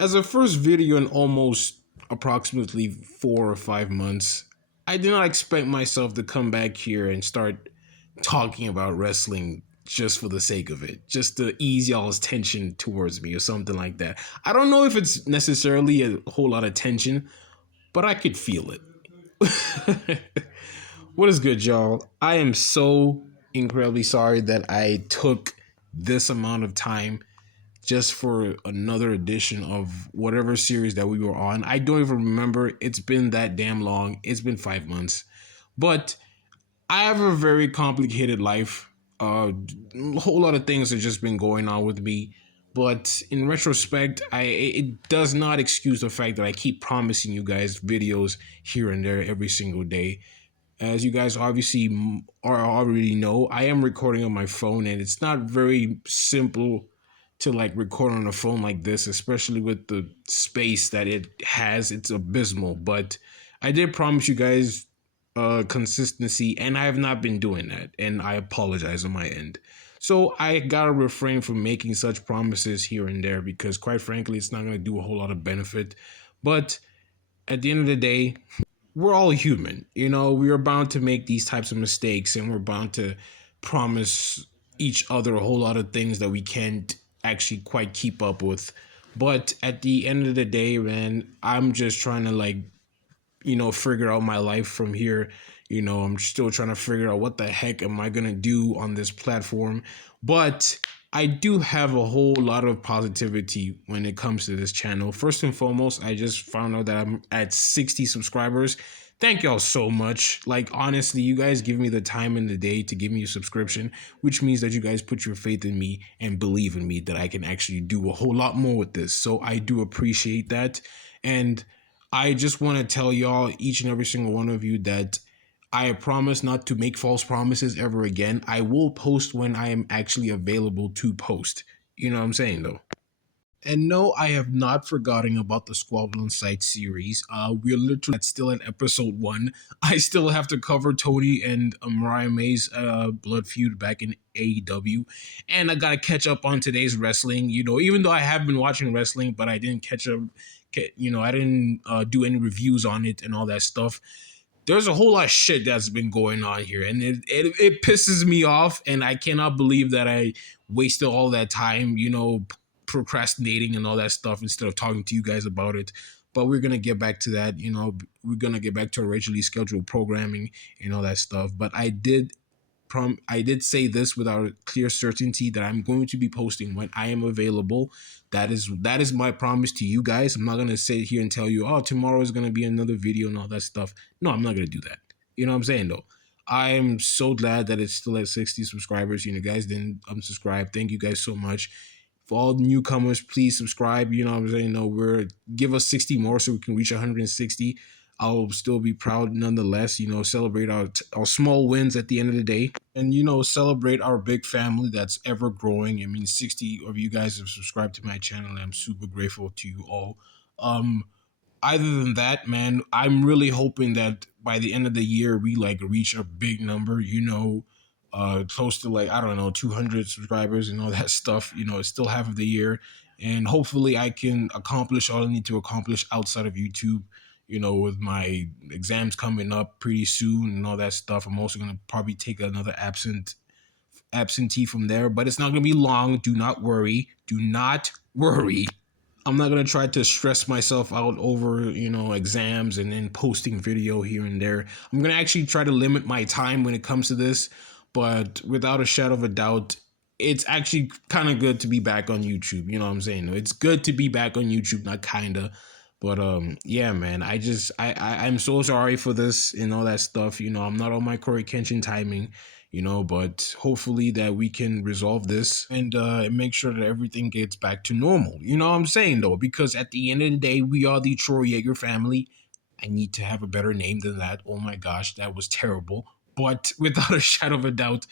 As a first video in almost approximately 4 or 5 months, I did not expect myself to come back here and start talking about wrestling just for the sake of it, just to ease y'all's tension towards me or something like that. I don't know if it's necessarily a whole lot of tension, but I could feel it. What is good, y'all? I am so incredibly sorry that I took this amount of time just for another edition of whatever series that we were on. I don't even remember. It's been that damn long. It's been 5 months. But I have a very complicated life. A whole lot of things have just been going on with me. But in retrospect, it does not excuse the fact that I keep promising you guys videos here and there every single day. As you guys obviously are already know, I am recording on my phone, and it's not very simple to like record on a phone like this, especially with the space that it has. It's abysmal. But I did promise you guys consistency, and I have not been doing that, and I apologize on my end. So I gotta refrain from making such promises here and there because, quite frankly, it's not gonna do a whole lot of benefit. But at the end of the day, we're all human. You know, we are bound to make these types of mistakes, and we're bound to promise each other a whole lot of things that we can't actually quite keep up with. But at the end of the day, man, I'm just trying to like, figure out my life from here. I'm still trying to figure out what the heck am I gonna do on this platform. But I do have a whole lot of positivity when it comes to this channel. First and foremost, I just found out that I'm at 60 subscribers. Thank y'all so much. Like, honestly, you guys give me the time in the day to give me a subscription, which means that you guys put your faith in me and believe in me that I can actually do a whole lot more with this. So I do appreciate that. And I just want to tell y'all, each and every single one of you, that I promise not to make false promises ever again. I will post when I am actually available to post. You know what I'm saying, though? And no, I have not forgotten about the Squabble on Sight series. We're literally still at episode 1. I still have to cover Tony and Mariah May's blood feud back in AEW. And I got to catch up on today's wrestling. Even though I have been watching wrestling, but I didn't catch up. I didn't do any reviews on it and all that stuff. There's a whole lot of shit that's been going on here, and it pisses me off, and I cannot believe that I wasted all that time, procrastinating and all that stuff instead of talking to you guys about it. But we're gonna get back to that. We're gonna get back to originally scheduled programming and all that stuff. But I did say this without clear certainty that I'm going to be posting when I am available. That is my promise to you guys. I'm not gonna sit here and tell you, oh, tomorrow is gonna be another video and all that stuff. No, I'm not gonna do that. You know what I'm saying, though? I'm so glad that it's still at 60 subscribers. Guys didn't unsubscribe. Thank you guys so much. For all newcomers, please subscribe. You know what I'm saying? No, give us 60 more so we can reach 160. I'll still be proud nonetheless. Celebrate our small wins at the end of the day, and celebrate our big family that's ever growing. I mean, 60 of you guys have subscribed to my channel, and I'm super grateful to you all. Um, Other than that, man, I'm really hoping that by the end of the year we like reach a big number. Close to, like, I don't know, 200 subscribers and all that stuff. It's still half of the year, and hopefully I can accomplish all I need to accomplish outside of YouTube. With my exams coming up pretty soon and all that stuff, I'm also gonna probably take another absentee from there, but it's not gonna be long. Do not worry. Do not worry. I'm not gonna try to stress myself out over, exams and then posting video here and there. I'm gonna actually try to limit my time when it comes to this, but without a shadow of a doubt, it's actually kind of good to be back on YouTube. You know what I'm saying? It's good to be back on YouTube, not kinda. But yeah, man. I'm so sorry for this and all that stuff. I'm not on my Corey Kenshin timing, but hopefully that we can resolve this and make sure that everything gets back to normal. You know what I'm saying, though? Because at the end of the day, we are the Troy Yeager family. I need to have a better name than that. Oh my gosh, that was terrible. But without a shadow of a doubt,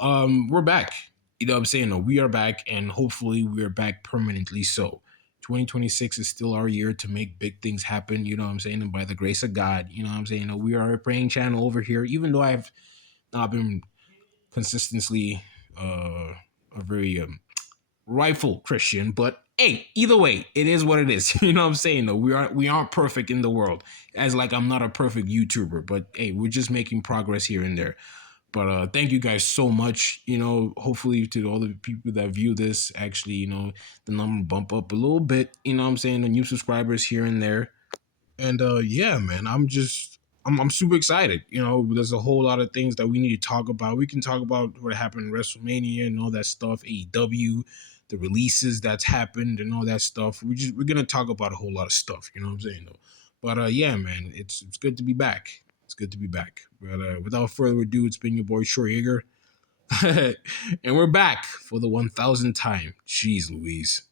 we're back. You know what I'm saying? No, we are back, and hopefully we're back permanently so. 2026 is still our year to make big things happen, you know what I'm saying? And by the grace of God, you know what I'm saying? We are a praying channel over here, even though I've not been consistently a very Rightful Christian, but hey, either way, it is what it is. You know what I'm saying? Though we aren't perfect in the world. As like I'm not a perfect YouTuber, but hey, we're just making progress here and there. But thank you guys so much. Hopefully to all the people that view this, actually, the number bump up a little bit. You know what I'm saying? The new subscribers here and there. And yeah, man, I'm super excited. There's a whole lot of things that we need to talk about. We can talk about what happened in WrestleMania and all that stuff, AEW, the releases that's happened and all that stuff. We're gonna talk about a whole lot of stuff, you know what I'm saying though. But yeah, man, it's good to be back. It's good to be back. But without further ado, it's been your boy Troy Yeager. And we're back for the 1000th time. Jeez Louise.